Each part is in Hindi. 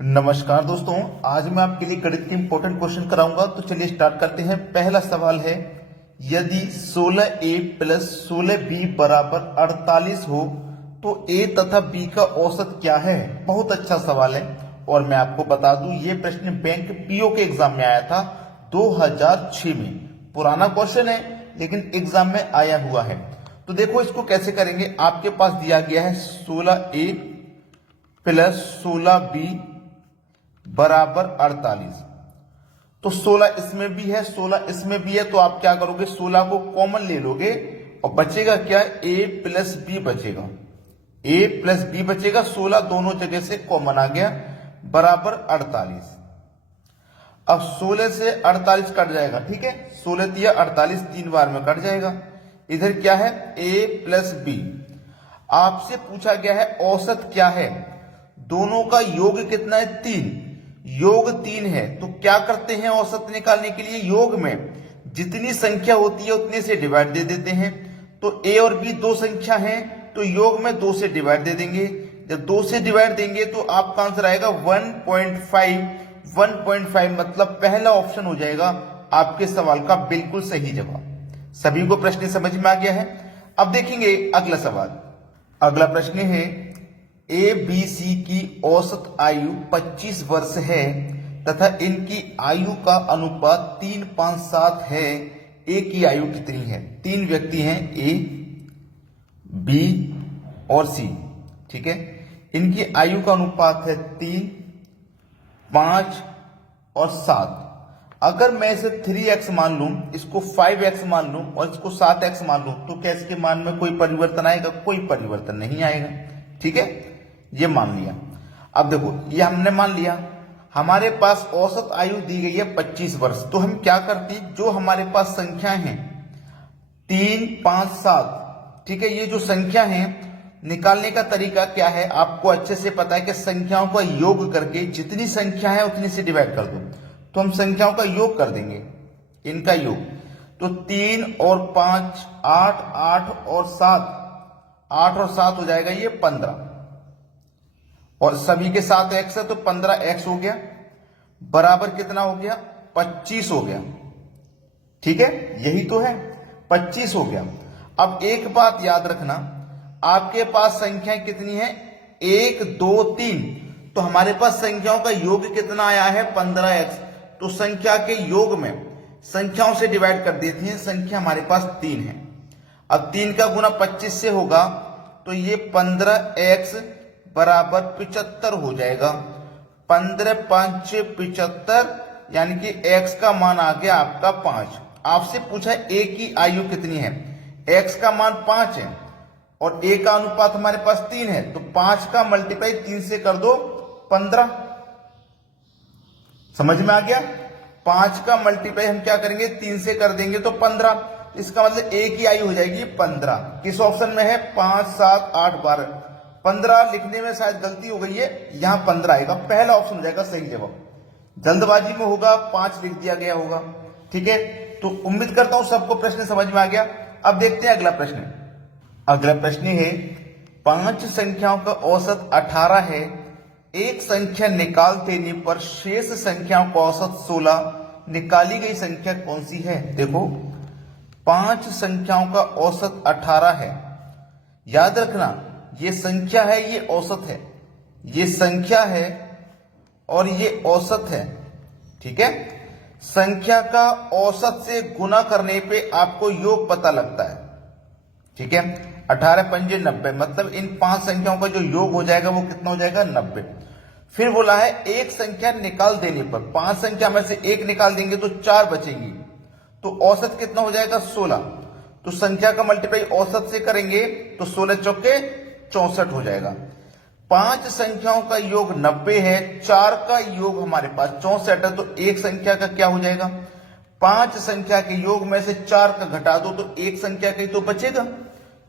नमस्कार दोस्तों, आज मैं आपके लिए गणित के इंपॉर्टेंट क्वेश्चन कराऊंगा। तो चलिए स्टार्ट करते हैं। पहला सवाल है, यदि 16a प्लस 16b बराबर 48 हो तो a तथा b का औसत क्या है। बहुत अच्छा सवाल है और मैं आपको बता दूं ये प्रश्न बैंक पीओ के एग्जाम में आया था 2006 में। पुराना क्वेश्चन है लेकिन एग्जाम में आया हुआ है। तो देखो इसको कैसे करेंगे। आपके पास दिया गया है 16a प्लस 16b बराबर 48। तो 16 इसमें भी है, 16 इसमें भी है, तो आप क्या करोगे, 16 को कॉमन ले लोगे और बचेगा क्या, a प्लस बी बचेगा। a प्लस बी बचेगा, 16 दोनों जगह से कॉमन आ गया, बराबर 48। अब 16 से 48 कट जाएगा, ठीक है, 16 तिया 48 तीन बार में कट जाएगा। इधर क्या है, a प्लस बी। आपसे पूछा गया है औसत क्या है, दोनों का योग कितना है, 3, योग 3 है। तो क्या करते हैं औसत निकालने के लिए, योग में जितनी संख्या होती है उतने से डिवाइड दे देते हैं। तो a और b दो संख्या हैं तो योग में 2 से डिवाइड दे देंगे। जब 2 से डिवाइड देंगे तो आपका आंसर आएगा 1.5। 1.5 मतलब पहला ऑप्शन हो जाएगा आपके सवाल का बिल्कुल सही जवाब। सभी को प्रश्न समझ में आ गया है। अब देखेंगे अगला सवाल। अगला प्रश्न है, ए बी सी की औसत आयु 25 वर्ष है तथा इनकी आयु का अनुपात 3:5:7 है। ए की आयु कितनी है। 3 व्यक्ति हैं, ए बी और सी, ठीक है। इनकी आयु का अनुपात है 3, 5 और 7। अगर मैं इसे 3x मान लूं, इसको 5x मान लूं और इसको 7x मान लूं तो क्या इसके मान में कोई परिवर्तन आएगा, कोई परिवर्तन नहीं आएगा, ठीक है, ये मान लिया। अब देखो ये हमने मान लिया, हमारे पास औसत आयु दी गई है 25 वर्ष। तो हम क्या करते हैं, जो हमारे पास संख्या है 3, 5, 7, ठीक है, ये जो संख्या है निकालने का तरीका क्या है आपको अच्छे से पता है कि संख्याओं का योग करके जितनी संख्या है उतनी से डिवाइड कर दो। तो हम संख्याओं का योग कर देंगे, इनका योग। तो 3 और 5 8, 8 और 7, 8 और 7 हो जाएगा ये 15 और सभी के साथ x है तो 15x हो गया, बराबर कितना हो गया, 25 हो गया, ठीक है, यही तो है, 25 हो गया। अब एक बात याद रखना, आपके पास संख्याएं कितनी है, 1 2 3, तो हमारे पास संख्याओं का योग कितना आया है 15x। तो संख्या के योग में संख्याओं से डिवाइड कर देती है, संख्या हमारे पास 3 है। अब 3 का गुना 25 से होगा तो ये 15x बराबर 75 हो जाएगा। 15 5 75, यानी कि x का मान आ गया आपका 5। आपसे पूछा a की आयु कितनी है, x का मान 5 है और a का अनुपात हमारे पास 3 है, तो 5 का मल्टीप्लाई 3 से कर दो 15। समझ में आ गया, 5 का मल्टीप्लाई हम क्या करेंगे 3 से कर देंगे तो 15। इसका मतलब a की आयु हो जाएगी 15। किस ऑप्शन में है, 5 7 8 12। 15 लिखने में शायद गलती हो गई है, यहां 15 आएगा, पहला ऑप्शन हो जाएगा सही जवाब। जल्दबाजी में होगा 5 लिख दिया गया होगा, ठीक है। तो उम्मीद करता हूं सबको प्रश्न समझ में आ गया। अब देखते हैं अगला प्रश्न। अगला प्रश्न है, 5 संख्याओं का औसत 18 है, एक संख्या निकाल देने पर शेष संख्याओं का औसत 16, निकाली गई संख्या कौन सी है। देखो 5 संख्याओं का औसत 18 है, याद रखना ये संख्या है, ये औसत है, ये संख्या है और ये औसत है, ठीक है। संख्या का औसत से गुना करने पे आपको योग पता लगता है, ठीक है। 18 पंजे 90, मतलब इन 5 संख्याओं का जो योग हो जाएगा वो कितना हो जाएगा, 90। फिर बोला है एक संख्या निकाल देने पर, 5 संख्या में से एक निकाल देंगे तो 4 बचेंगी, तो औसत कितना हो जाएगा 16। तो संख्या का मल्टीप्लाई औसत से करेंगे तो 16 चौके 64 हो जाएगा। 5 संख्याओं का योग 90 है, 4 का योग हमारे पास 64 है, तो एक संख्या का क्या हो जाएगा, 5 संख्या के योग में से 4 का घटा दो तो एक संख्या का ही तो बचेगा।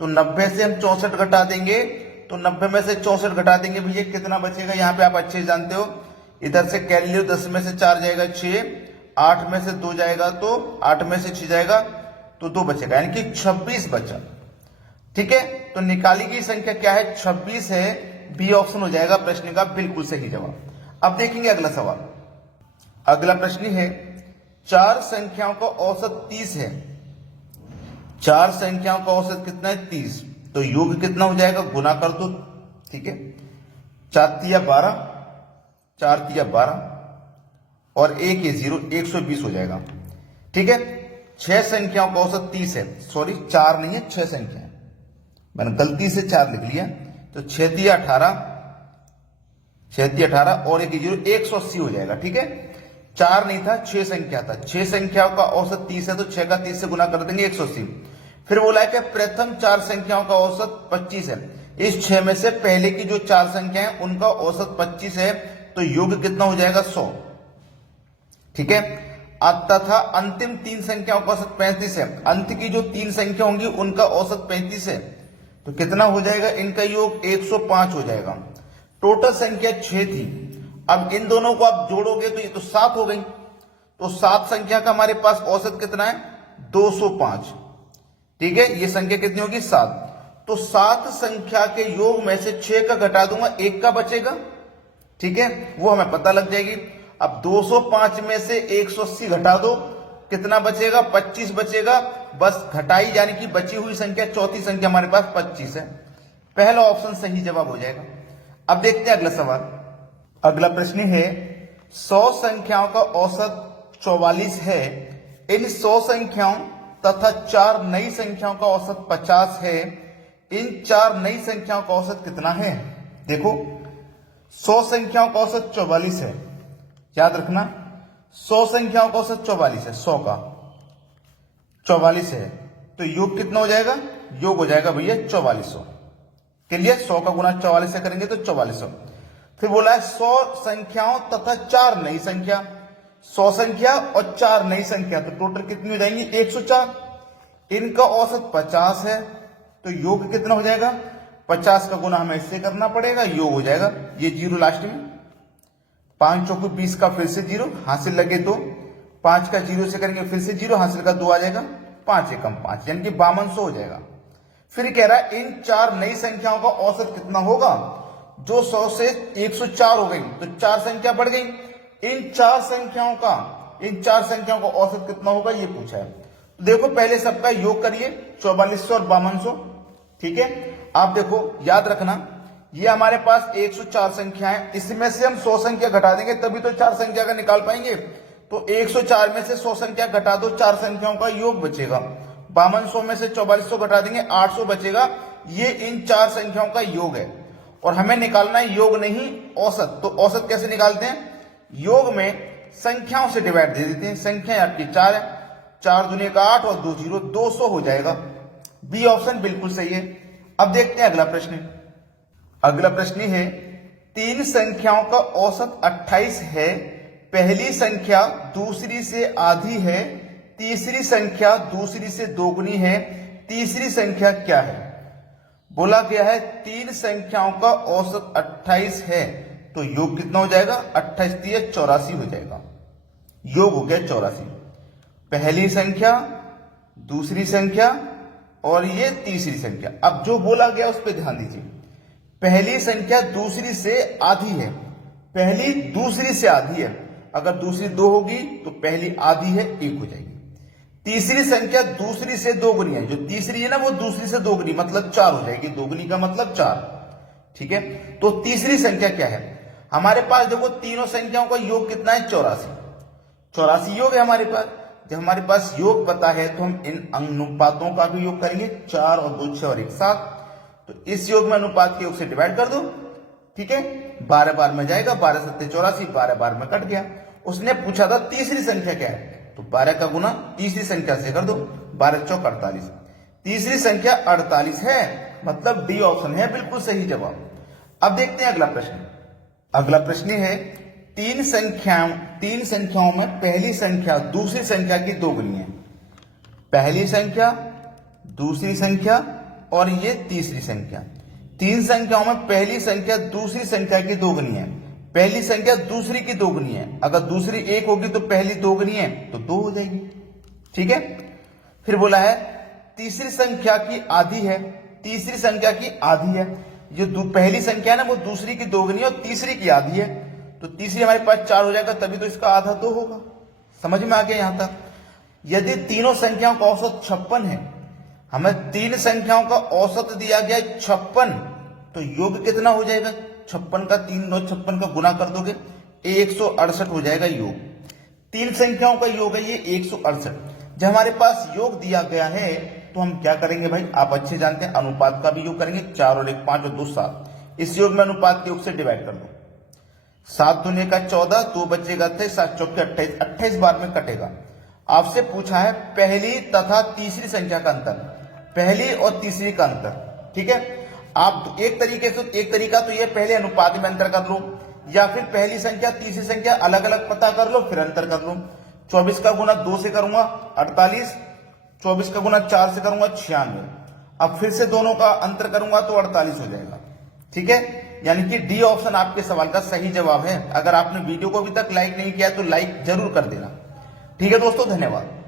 तो 90 से हम 64 घटा देंगे, तो 90 में से 64 घटा देंगे भैया कितना बचेगा, यहाँ पे आप अच्छे जानते हो, इधर से कैल लो, 10 में से 4 जाएगा 6, 8 में से 2 जाएगा तो 8 में से 6 जाएगा तो 2 बचेगा, यानी कि 26 बचा, ठीक है। तो निकाली गई संख्या क्या है, 26 है, बी ऑप्शन हो जाएगा प्रश्न का बिल्कुल सही जवाब। अब देखेंगे अगला सवाल। अगला प्रश्न है, चार संख्याओं का औसत 30 है। चार संख्याओं का औसत कितना है? 30। तो योग कितना हो जाएगा? गुना कर दो। ठीक है, 4 तिया 12, 4 तिया 12 और 1 ये 0, 120 हो जाएगा। ठीक है, छह संख्याओं का औसत 30 है। सॉरी, 4 नहीं है, 6 संख्या है, मैंने गलती से 4 लिख लिया। तो 6 तिया 18, 6 तिया 18 और 1 0, 180 हो जाएगा। ठीक है, 4 नहीं था, 6 संख्या था। 6 संख्याओं का औसत 30 है, तो 6 का 30 से गुना कर देंगे, 180। फिर बोला है कि प्रथम 4 संख्याओं का औसत 25 है। इस 6 में से पहले की जो 4 संख्या है उनका औसत 25 है, तो योग कितना हो जाएगा? 100। ठीक है, तथा अंतिम 3 संख्याओं का औसत 35 है। अंत की जो 3 संख्या होंगी उनका औसत 35 है, तो कितना हो जाएगा? इनका योग 105 हो जाएगा। टोटल संख्या 6 थी। अब इन दोनों को आप जोड़ोगे तो ये तो 7 हो गई। तो 7 संख्या का हमारे पास औसत कितना है? 205। ठीक है, ये संख्या कितनी होगी? 7। तो 7 संख्या के योग में से 6 का घटा दूंगा, 1 का बचेगा। ठीक है, वो हमें पता लग जाएगी। अब 205 में से 180 घटा दो, कितना बचेगा? 25 बचेगा। बस घटाई यानी कि बची हुई संख्या, चौथी संख्या हमारे पास 25 है। पहला ऑप्शन सही जवाब हो जाएगा। अब देखते हैं अगला सवाल। अगला प्रश्न है, 100 संख्याओं का औसत 44 है। इन 100 संख्याओं तथा 4 नई संख्याओं का औसत 50 है। इन 4 नई संख्याओं का औसत कितना है? देखो, 100 संख्याओं का औसत 44 है, याद रखना। 100 संख्याओं का औसत 44 है, 100 का 44 है, तो योग कितना हो जाएगा? योग हो जाएगा भैया 4400। क्लियर? 100 का गुना 44 से करेंगे तो 4400। फिर बोला है 100 संख्याओं तथा 4 नई संख्या। 100 संख्या और 4 नई संख्या, तो टोटल कितनी हो जाएंगी? 104। इनका औसत 50 है, तो योग कितना हो जाएगा? 50 का गुना हमें इससे करना पड़ेगा, योग हो जाएगा ये 0 लास्ट में। 5 चौको 20 का फिर से 0, हासिल लगे 2। 5 का 0 से करेंगे फिर से 0, हासिल का 2 आ जाएगा। 5 एकम 5 यानी कि 5200 हो जाएगा। फिर कह रहा है इन 4 नई संख्याओं का औसत कितना होगा? जो 100 से 104 हो गई, तो 4 संख्या बढ़ गई। इन 4 संख्याओं का औसत कितना होगा, ये पूछा है। तो देखो, पहले सबका योग करिए, 4400 और 5200। ठीक है, आप देखो, याद रखना, ये हमारे पास 104 संख्या है। इसमें से हम 100 संख्या घटा देंगे तभी तो 4 संख्या का निकाल पाएंगे। तो 104 में से 100 संख्या घटा दो, 4 संख्याओं का योग बचेगा। 5200 में से 4400 घटा देंगे, 800 बचेगा। ये इन 4 संख्याओं का योग है, और हमें निकालना है योग नहीं औसत। तो औसत कैसे निकालते हैं? योग में संख्याओं से डिवाइड दे देते हैं। संख्या आपकी 4 है, 4 दूनी का 8 और 2 0, 200 हो जाएगा। बी ऑप्शन बिल्कुल सही है। अब देखते हैं अगला प्रश्न। अगला प्रश्न है, 3 संख्याओं का औसत 28 है। पहली संख्या दूसरी से आधी है, तीसरी संख्या दूसरी से दोगुनी है, तीसरी संख्या क्या है? बोला गया है 3 संख्याओं का औसत 28 है, तो योग कितना हो जाएगा? 28 तिया 84 हो जाएगा। योग हो गया 84। पहली संख्या, दूसरी संख्या और ये तीसरी संख्या। अब जो बोला गया उस पर ध्यान दीजिए। पहली संख्या दूसरी से आधी है, पहली दूसरी से आधी है। अगर दूसरी 2 होगी तो पहली आधी है, 1 हो जाएगी। तीसरी संख्या दूसरी से दोगुनी है, जो तीसरी है ना वो दूसरी से दोगुनी मतलब 4 हो जाएगी। दोगुनी का मतलब 4। ठीक है, तो तीसरी संख्या क्या है? हमारे पास देखो, तीनों संख्याओं का योग कितना है? 84। 84 योग है हमारे पास। जब हमारे पास योग पता है तो हम इन अनुपातों का भी योग करेंगे। 4 और 2 6 और 1 7। तो इस योग में अनुपात के योग से डिवाइड कर दो। ठीक है, 12 बार में जाएगा, 12 7 84, 12 बार में कट गया। उसने पूछा था तीसरी संख्या क्या है, तो 12 का गुना तीसरी संख्या से कर दो, 12 चौक 48। तीसरी संख्या 48 है, मतलब डी ऑप्शन है बिल्कुल सही जवाब। अब देखते हैं अगला प्रश्न। अगला प्रश्न है, 3 संख्याओं में पहली संख्या दूसरी संख्या की दोगुनी है। पहली संख्या, दूसरी संख्या और ये तीसरी संख्या। 3 संख्याओं में पहली संख्या दूसरी संख्या की दोगुनी है। पहली संख्या दूसरी की दोगुनी है। अगर दूसरी 1 होगी तो पहली दोगुनी है तो 2 हो जाएगी। ठीक है, फिर बोला है तीसरी संख्या की आधी है। तीसरी संख्या की आधी है, जो पहली संख्या है ना वो दूसरी की दोगुनी है और तीसरी की आधी है। तो तीसरी हमारे पास 4 हो जाएगा, तभी तो इसका आधा 2 होगा। समझ में आ गया यहां तक। यदि तीनों संख्याओं का औसत 56 है, हमें तीन संख्याओं का औसत दिया गया 56, तो योग कितना हो जाएगा? 56 का 3 2 56 का गुना कर दोगे 168 हो जाएगा योग। तीन संख्याओं का योग है ये 168। जब हमारे पास योग दिया गया है तो हम क्या करेंगे भाई, आप अच्छे जानते हैं, अनुपात का भी योग करेंगे। 4 और 1 5 और 2 7, इस योग में अनुपात के योग से डिवाइड कर दो। 7 दूनी का 14, 2 बचेगा 28, 7 चौके 28, 28 बार में कटेगा। आपसे पूछा है पहली तथा तीसरी संख्या का अंतर, पहली और तीसरी का अंतर। ठीक है, आप एक तरीका तो ये पहले अनुपात में अंतर कर लो, या फिर पहली संख्या तीसरी संख्या अलग अलग पता कर लो फिर अंतर कर लो। 24 का गुना 2 से करूंगा 48, 24 का गुना 4 से करूंगा 96। अब फिर से दोनों का अंतर करूंगा तो 48 हो जाएगा। ठीक है, यानी कि डी ऑप्शन आपके सवाल का सही जवाब है। अगर आपने वीडियो को अभी तक लाइक नहीं किया तो लाइक जरूर कर देना। ठीक है दोस्तों, धन्यवाद।